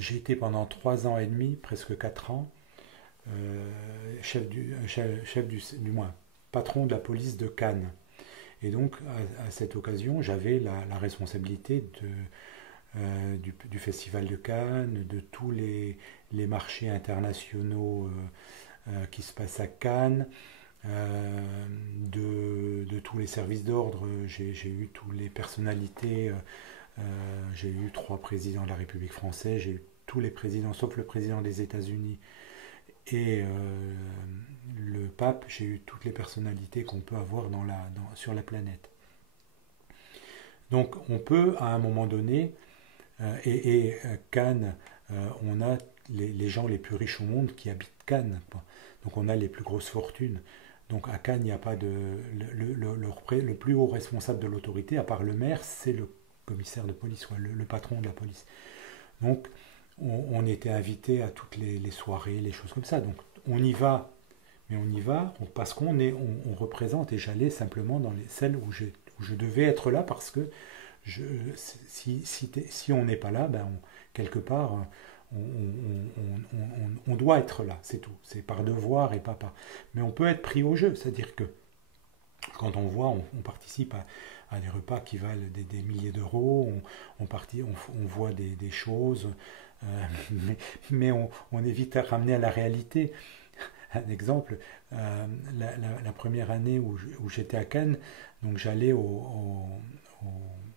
j'ai été pendant 3 ans et demi, presque 4 ans, du moins, patron de la police de Cannes. Et donc, à cette occasion, j'avais la responsabilité du Festival de Cannes, de tous les marchés internationaux qui se passent à Cannes, de tous les services d'ordre. J'ai eu toutes les personnalités. J'ai eu 3 présidents de la République française. J'ai eu tous les présidents, sauf le président des États-Unis et le pape. J'ai eu toutes les personnalités qu'on peut avoir sur la planète. Donc, on peut, à un moment donné, Cannes, on a les gens les plus riches au monde qui habitent Cannes. Donc on a les plus grosses fortunes. Donc à Cannes, il n'y a pas de... Le plus haut responsable de l'autorité, à part le maire, c'est le commissaire de police, le patron de la police. Donc on était invité à toutes les soirées, les choses comme ça. Donc on y va, mais on y va parce on représente, et j'allais simplement dans celles où je devais être là parce que je, si on n'est pas là, ben quelque part, on doit être là, c'est tout. C'est par devoir et pas par. Mais on peut être pris au jeu, c'est-à-dire que quand on participe à des repas qui valent des milliers d'euros, on voit des choses, euh, mais on est vite ramené à la réalité. Un exemple, la première année où j'étais à Cannes, donc j'allais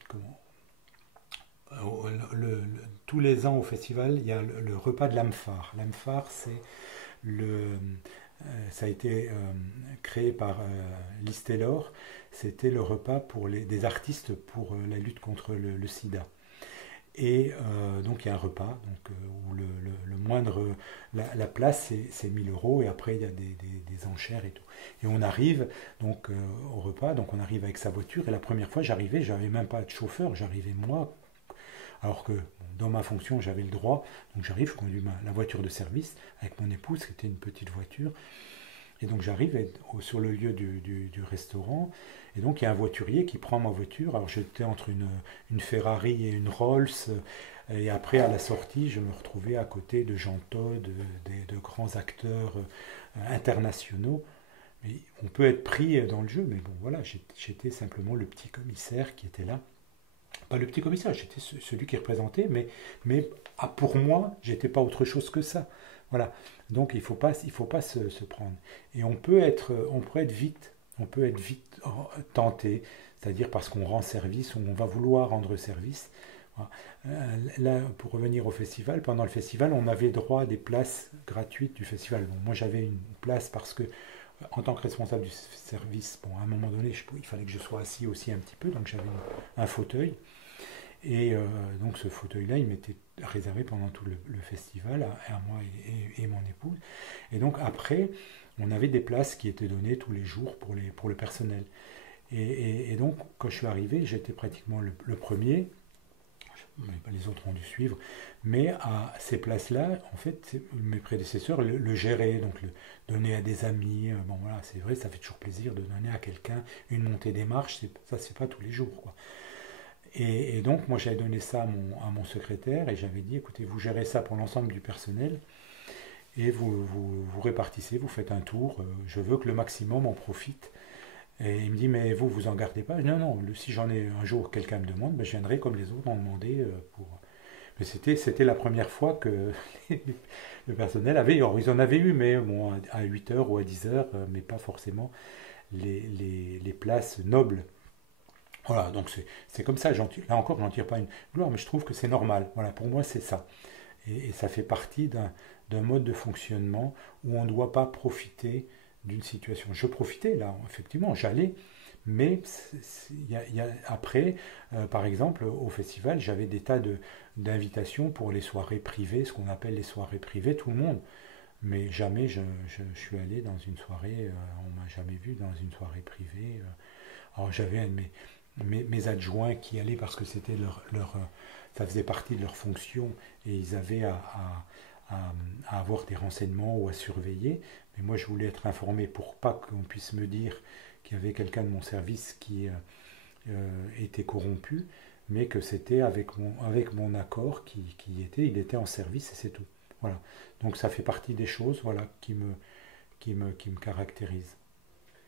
comment, tous les ans au festival, il y a le repas de l'AMFAR. L'AMFAR, ça a été créé par Liz Taylor. C'était le repas des artistes pour la lutte contre le sida. Et donc il y a un repas où le moindre, la place c'est 1000 euros et après il y a des enchères et tout. Et on arrive donc au repas, donc on arrive avec sa voiture et la première fois j'arrivais, j'avais même pas de chauffeur, j'arrivais moi, alors que bon, dans ma fonction j'avais le droit, donc j'arrive, je conduis la voiture de service avec mon épouse qui était une petite voiture. Et donc j'arrive sur le lieu du restaurant, et donc il y a un voiturier qui prend ma voiture. Alors j'étais entre une Ferrari et une Rolls, et après à la sortie, je me retrouvais à côté de Jean Todt, de grands acteurs internationaux. Mais on peut être pris dans le jeu, mais bon voilà, j'étais simplement le petit commissaire qui était là. Pas le petit commissaire, j'étais celui qui représentait, mais pour moi, j'étais pas autre chose que ça. Voilà. Donc il faut pas se prendre. Et on peut être vite tenté, c'est-à-dire parce qu'on rend service ou on va vouloir rendre service. Voilà. Là, pour revenir au festival, pendant le festival, on avait droit à des places gratuites du festival. Bon, moi, j'avais une place parce que, en tant que responsable du service, bon, à un moment donné, il fallait que je sois assis aussi un petit peu, donc j'avais un fauteuil. Et donc ce fauteuil-là, il m'était réservé pendant tout le festival, à moi et mon épouse. Et donc après, on avait des places qui étaient données tous les jours pour le personnel. Et donc, quand je suis arrivé, j'étais pratiquement le premier. Les autres ont dû suivre. Mais à ces places-là, en fait, mes prédécesseurs le géraient, donc le donner à des amis. Bon voilà, c'est vrai, ça fait toujours plaisir de donner à quelqu'un une montée des marches. Ça, c'est pas tous les jours, quoi. Et donc, moi, j'avais donné ça à mon secrétaire et j'avais dit, écoutez, vous gérez ça pour l'ensemble du personnel et vous répartissez, vous faites un tour. Je veux que le maximum en profite. Et il me dit, mais vous en gardez pas? Non, non, si j'en ai un jour, quelqu'un me demande, ben, je viendrai comme les autres en demander pour. Mais c'était la première fois que le personnel avait, alors ils en avaient eu, mais bon, à 8 heures ou à 10 heures, mais pas forcément les places nobles. Voilà, donc c'est comme ça. Là encore, j'en tire pas une gloire, mais je trouve que c'est normal. Voilà, pour moi, c'est ça. Et ça fait partie d'un mode de fonctionnement où on ne doit pas profiter d'une situation. Je profitais, là, effectivement, j'allais, mais après, par exemple, au festival, j'avais des tas d'invitations pour les soirées privées, ce qu'on appelle les soirées privées, tout le monde. Mais jamais je suis allé dans une soirée, on m'a jamais vu dans une soirée privée. Alors j'avais un de mes adjoints qui allaient parce que c'était ça faisait partie de leur fonction et ils avaient à avoir des renseignements ou à surveiller. Mais moi je voulais être informé pour pas qu'on puisse me dire qu'il y avait quelqu'un de mon service qui était corrompu. mais que c'était avec mon accord il était en service et c'est tout. Voilà. Donc ça fait partie des choses voilà, qui me caractérisent.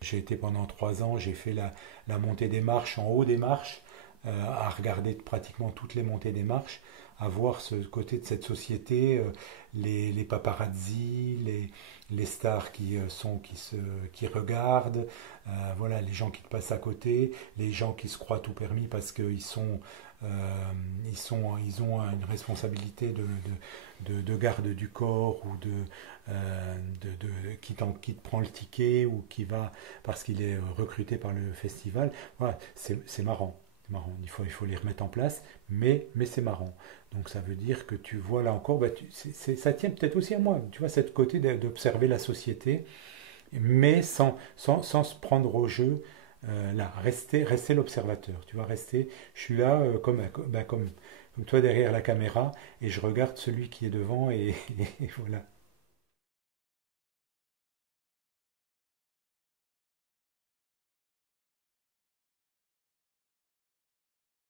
J'ai été pendant 3 ans, j'ai fait la montée des marches, en haut des marches, à regarder pratiquement toutes les montées des marches, à voir ce côté de cette société, les paparazzi, les stars qui regardent, voilà, les gens qui te passent à côté, les gens qui se croient tout permis parce qu'ils ils ont une responsabilité de garde du corps ou qui te prend le ticket ou qui va parce qu'il est recruté par le festival. Voilà, c'est marrant. Marrant. Il faut les remettre en place, mais c'est marrant. Donc ça veut dire que tu vois là encore, bah, ça tient peut-être aussi à moi, tu vois, cette côté d'observer la société, mais sans se prendre au jeu. Là, rester l'observateur, tu vois, je suis là comme toi derrière la caméra et je regarde celui qui est devant et voilà.